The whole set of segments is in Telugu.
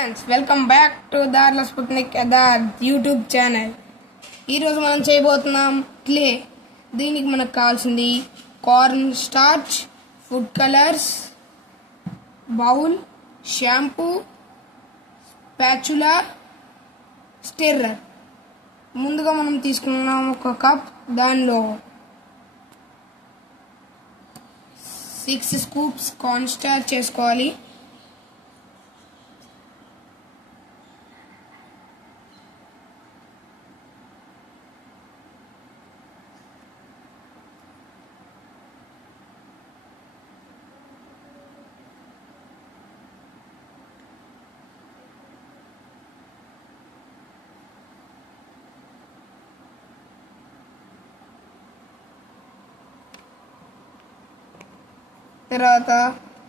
Friends, welcome back to Darla Sputnik YouTube channel. ఈ రోజు మనం చేయబోతున్నాం క్లే. దీనికి మనకు కావాల్సింది corn starch, food colours, bowl, shampoo, spatula, stirrer. ముందుగా మనం తీసుకున్నాం ఒక కప్, దానిలో 6 స్కూప్స్ కార్న్ స్టార్చ్ చేసుకోవాలి. తర్వాత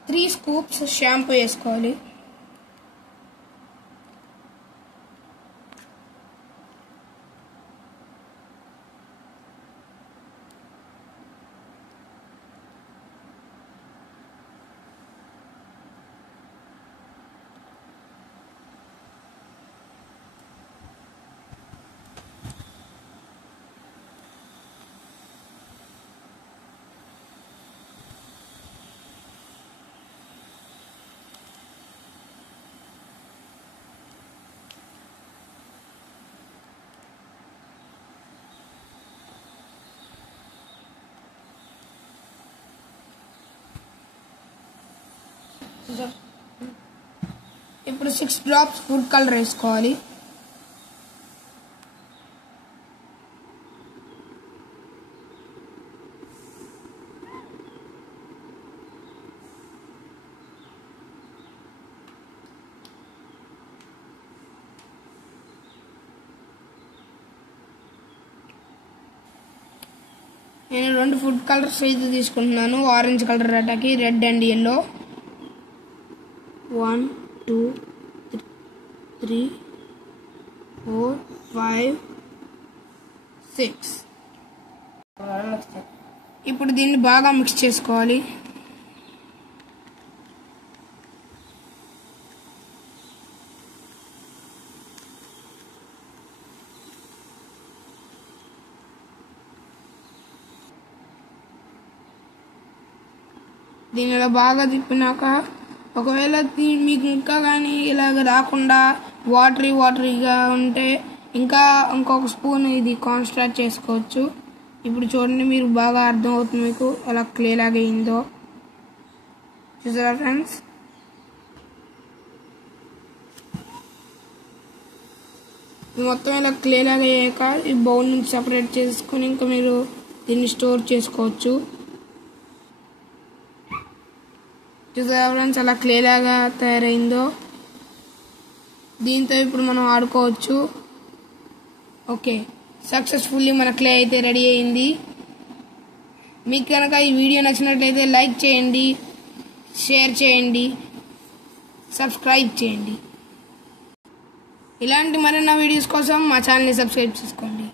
3 స్కూప్స్ షాంపూ వేసుకోవాలి. ఇప్పుడు 6 డ్రాప్స్ ఫుడ్ కలర్ వేసుకోవాలి. నేను 2 ఫుడ్ కలర్స్ అయితే తీసుకుంటున్నాను. ఆరెంజ్ కలర్ అటాకి, రెడ్ అండ్ ఎల్లో. 1 2 3 4 5 6. ఇప్పుడు దీన్ని బాగా మిక్స్ చేసుకోవాలి. దీన్ని ఇలా బాగా తిప్పినాక, ఒకవేళ మీకు ఇంకా కానీ ఇలాగ రాకుండా వాటరీగా ఉంటే ఇంకొక స్పూన్ ఇది కార్న్ స్టార్చ్ చేసుకోవచ్చు. ఇప్పుడు చూడండి, మీరు బాగా అర్థమవుతుంది మీకు ఎలా క్లే లాగా అయిందో. చూసారా ఫ్రెండ్స్? మొత్తం ఇలా క్లే లాగా అయ్యాక ఈ బౌల్ నుంచి సపరేట్ చేసుకుని ఇంకా మీరు దీన్ని స్టోర్ చేసుకోవచ్చు. చూసారా ఫ్రెండ్స్, అలా క్లే లాగా తయారైందో. దీంతో ఇప్పుడు మనం ఆడుకోవచ్చు. ఓకే, సక్సెస్ఫుల్లీ మన క్లే అయితే రెడీ అయింది. మీకు కనుక ఈ వీడియో నచ్చినట్లయితే లైక్ చేయండి, షేర్ చేయండి, సబ్స్క్రైబ్ చేయండి. ఇలాంటి మరిన్ని వీడియోస్ కోసం మా ఛానల్ని సబ్స్క్రైబ్ చేసుకోండి.